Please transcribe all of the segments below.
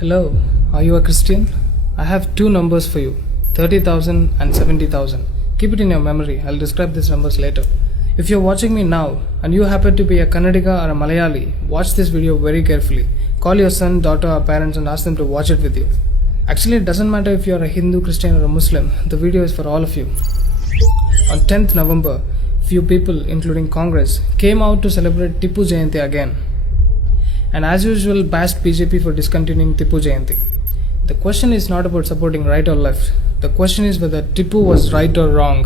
Hello, are you a Christian? I have two numbers for you, 30,000 and 70,000. Keep it in your memory, I'll describe these numbers later. If you're watching me now and you happen to be a Kannadiga or a Malayali, watch this video very carefully. Call your son, daughter or parents and ask them to watch it with you. Actually, it doesn't matter if you're a Hindu, Christian or a Muslim, the video is for all of you. On 10th November, few people, including Congress, came out to celebrate Tipu Jayanti again. And as usual, bashed BJP for discontinuing Tipu Jayanti. The question is not about supporting right or left. The question is whether Tipu was right or wrong.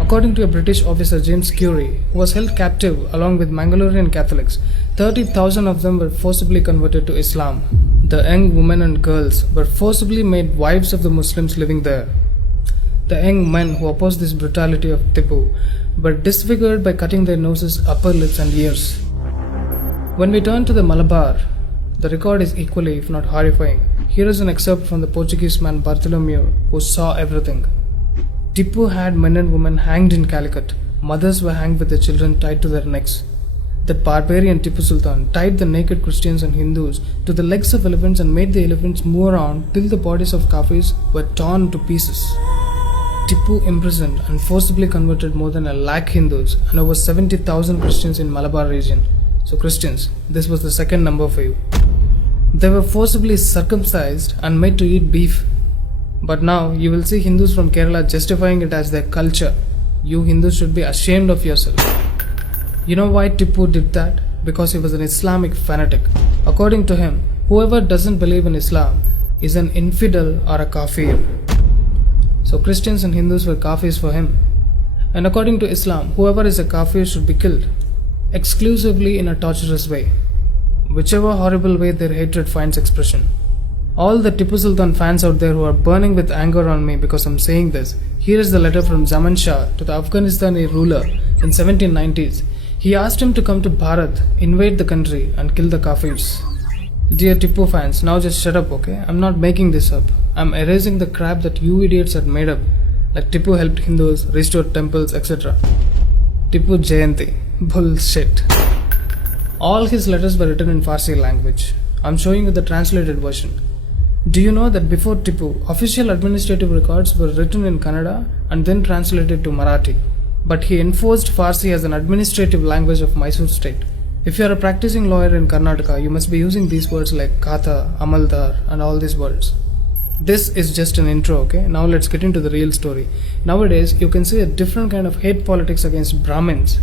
According to a British officer, James Curry, who was held captive along with Mangalorean Catholics, 30,000 of them were forcibly converted to Islam. The young women and girls were forcibly made wives of the Muslims living there. The young men who opposed this brutality of Tipu were disfigured by cutting their noses, upper lips and ears. When we turn to the Malabar, the record is equally, if not horrifying. Here is an excerpt from the Portuguese man Bartholomew, who saw everything. Tipu had men and women hanged in Calicut. Mothers were hanged with their children tied to their necks. The barbarian Tipusultan tied the naked Christians and Hindus to the legs of elephants and made the elephants move around till the bodies of Kafirs were torn to pieces. Tipu imprisoned and forcibly converted more than 1,00,000 Hindus and over 70,000 Christians in Malabar region. So Christians, this was the second number for you. They were forcibly circumcised and made to eat beef. But now you will see Hindus from Kerala justifying it as their culture. You Hindus should be ashamed of yourself. You know why Tipu did that? Because he was an Islamic fanatic. According to him, whoever doesn't believe in Islam is an infidel or a kafir. So Christians and Hindus were kafirs for him. And according to Islam, whoever is a kafir should be killed, exclusively in a torturous way, whichever horrible way their hatred finds expression. All the Tipu Sultan fans out there who are burning with anger on me because I'm saying this, here is the letter from Zaman Shah to the Afghanistani ruler in 1790s. He asked him to come to Bharat, invade the country and kill the Kafirs. Dear Tipu fans, now just shut up, okay? I'm not making this up. I'm erasing the crap that you idiots had made up, like Tipu helped Hindus, restored temples, etc. Tipu Jayanti. Bullshit. All his letters were written in Farsi language. I'm showing you the translated version. Do you know that before Tipu, official administrative records were written in Kannada and then translated to Marathi? But he enforced Farsi as an administrative language of Mysore state. If you are a practicing lawyer in Karnataka, you must be using these words like Kata, Amaldar and all these words. This is just an intro, okay? Now let's get into the real story. Nowadays, you can see a different kind of hate politics against Brahmins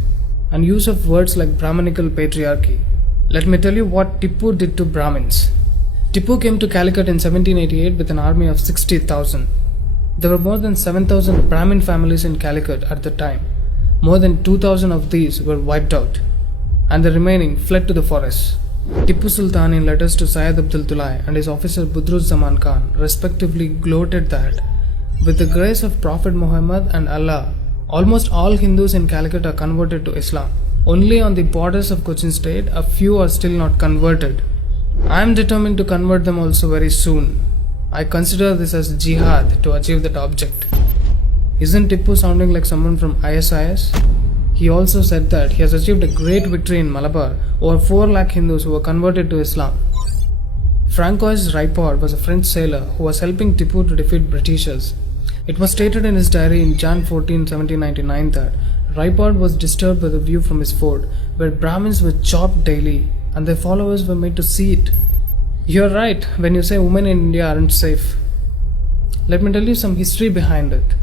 and use of words like Brahmanical patriarchy. Let me tell you what Tipu did to Brahmins. Tipu came to Calicut in 1788 with an army of 60,000. There were more than 7,000 Brahmin families in Calicut at the time. More than 2,000 of these were wiped out, and the remaining fled to the forests. Tipu Sultan, in letters to Syed Abdul Tulai and his officer Budruz Zaman Khan, respectively gloated that, with the grace of Prophet Muhammad and Allah, almost all Hindus in Calicut are converted to Islam. Only on the borders of Cochin state, a few are still not converted. I am determined to convert them also very soon. I consider this as jihad to achieve that object. Isn't Tipu sounding like someone from ISIS? He also said that he has achieved a great victory in Malabar over 4,00,000 Hindus who were converted to Islam. Francois Ripard was a French sailor who was helping Tipu to defeat Britishers. It was stated in his diary in Jan 14, 1799 that Ripard was disturbed by the view from his fort, where Brahmins were chopped daily and their followers were made to see it. You're right when you say women in India aren't safe. Let me tell you some history behind it.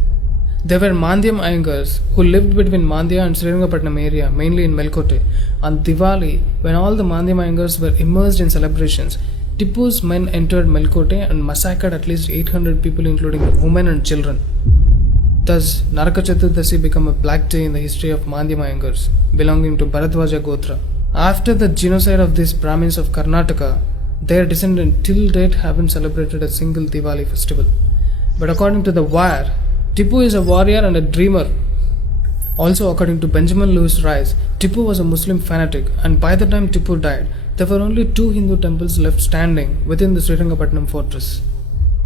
There were Mandhyam Iyengars who lived between Mandya and Srirangapatnam area, mainly in Melkote. On Diwali, when all the Mandhyam Iyengars were immersed in celebrations, Tipu's men entered Melkote and massacred at least 800 people, including women and children. Thus, Naraka Chaturdasi became a black day in the history of Mandhyam Iyengars, belonging to Bharadwaja Gotra. After the genocide of these Brahmins of Karnataka, their descendants till date haven't celebrated a single Diwali festival. But according to The Wire, Tipu is a warrior and a dreamer. Also, according to Benjamin Lewis Rice, Tipu was a Muslim fanatic, and by the time Tipu died, there were only 2 Hindu temples left standing within the Srirangapatnam fortress.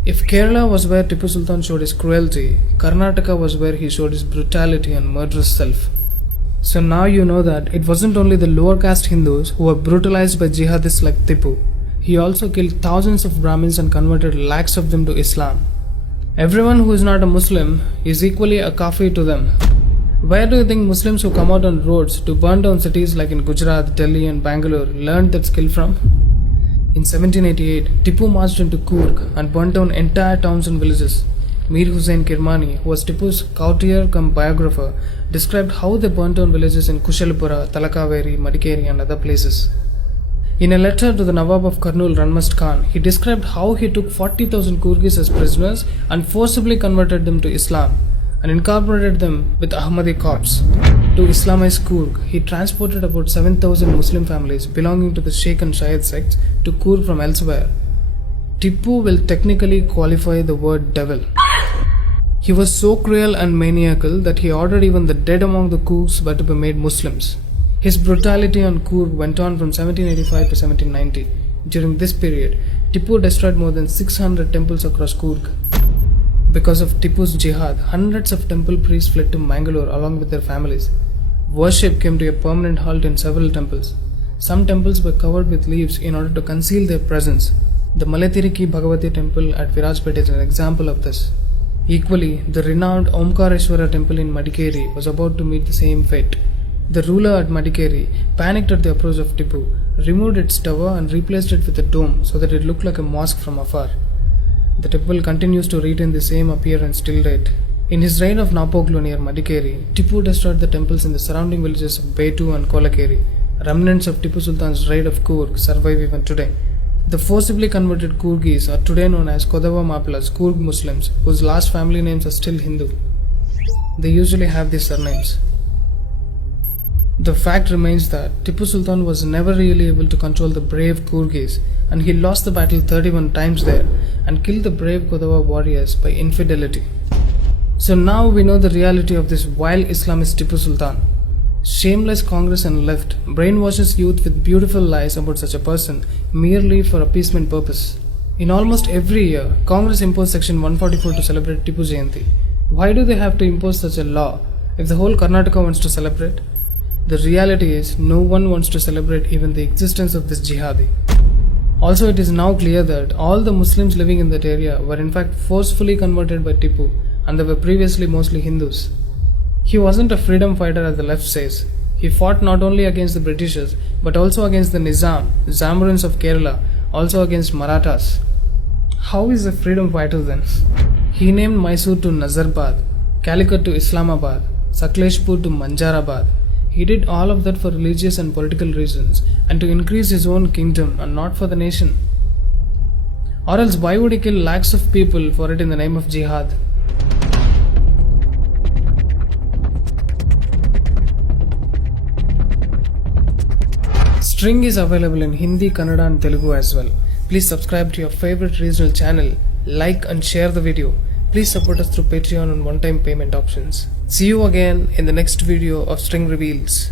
If Kerala was where Tipu Sultan showed his cruelty, Karnataka was where he showed his brutality and murderous self. So now you know that it wasn't only the lower caste Hindus who were brutalized by jihadists like Tipu. he also killed thousands of Brahmins and converted lakhs of them to Islam. Everyone who is not a Muslim is equally a kafir to them. Where do you think Muslims who come out on roads to burn down cities like in Gujarat, Delhi and Bangalore learned that skill from? In 1788, Tipu marched into Coorg and burnt down entire towns and villages. Mir Hussain Kirmani, who was Tipu's courtier cum biographer, described how they burnt down villages in Kushalpura, Talakaveri, Madikeri and other places. In a letter to the Nawab of Kurnool, Ranmast Khan, he described how he took 40,000 Coorgis as prisoners and forcibly converted them to Islam and incorporated them with Ahmadi corps. To Islamize Coorg, he transported about 7,000 Muslim families belonging to the Sheikh and Shayed sects to Coorg from elsewhere. Tipu will technically qualify the word devil. He was so cruel and maniacal that he ordered even the dead among the Coorgs were to be made Muslims. His brutality on Coorg went on from 1785 to 1790. During this period, Tipu destroyed more than 600 temples across Coorg. Because of Tipu's jihad, hundreds of temple priests fled to Mangalore along with their families. Worship came to a permanent halt in several temples. Some temples were covered with leaves in order to conceal their presence. The Malatiriki Bhagavati temple at Virajpet is an example of this. Equally, the renowned Omkareshwara temple in Madikeri was about to meet the same fate. The ruler at Madikeri panicked at the approach of Tipu, removed its tower and replaced it with a dome so that it looked like a mosque from afar. The temple continues to retain the same appearance till date. In his reign of Napoglu near Madikeri, Tipu destroyed the temples in the surrounding villages of Betu and Kolakeri. Remnants of Tipu Sultan's raid of Coorg survive even today. The forcibly converted Coorgis are today known as Kodava Mapilas, Coorg Muslims, whose last family names are still Hindu. They usually have these surnames. The fact remains that Tipu Sultan was never really able to control the brave Coorgis, and he lost the battle 31 times there and killed the brave Kodava warriors by infidelity. So now we know the reality of this wild Islamist Tipu Sultan. Shameless Congress and left brainwashes youth with beautiful lies about such a person merely for appeasement purpose. In almost every year, Congress imposed Section 144 to celebrate Tipu Jayanti. Why do they have to impose such a law if the whole Karnataka wants to celebrate? The reality is no one wants to celebrate even the existence of this jihadi. Also, it is now clear that all the Muslims living in that area were in fact forcefully converted by Tipu, and they were previously mostly Hindus. He wasn't a freedom fighter as the left says. He fought not only against the Britishers but also against the Nizam, Zamorins of Kerala, also against Marathas. How is a freedom fighter then? He named Mysore to Nazarbad, Calicut to Islamabad, Sakleshpur to Manjarabad. He did all of that for religious and political reasons and to increase his own kingdom and not for the nation. Or else why would he kill lakhs of people for it in the name of jihad? String is available in Hindi, Kannada and Telugu as well. Please subscribe to your favorite regional channel, like and share the video. Please support us through Patreon and one-time payment options. See you again in the next video of String Reveals.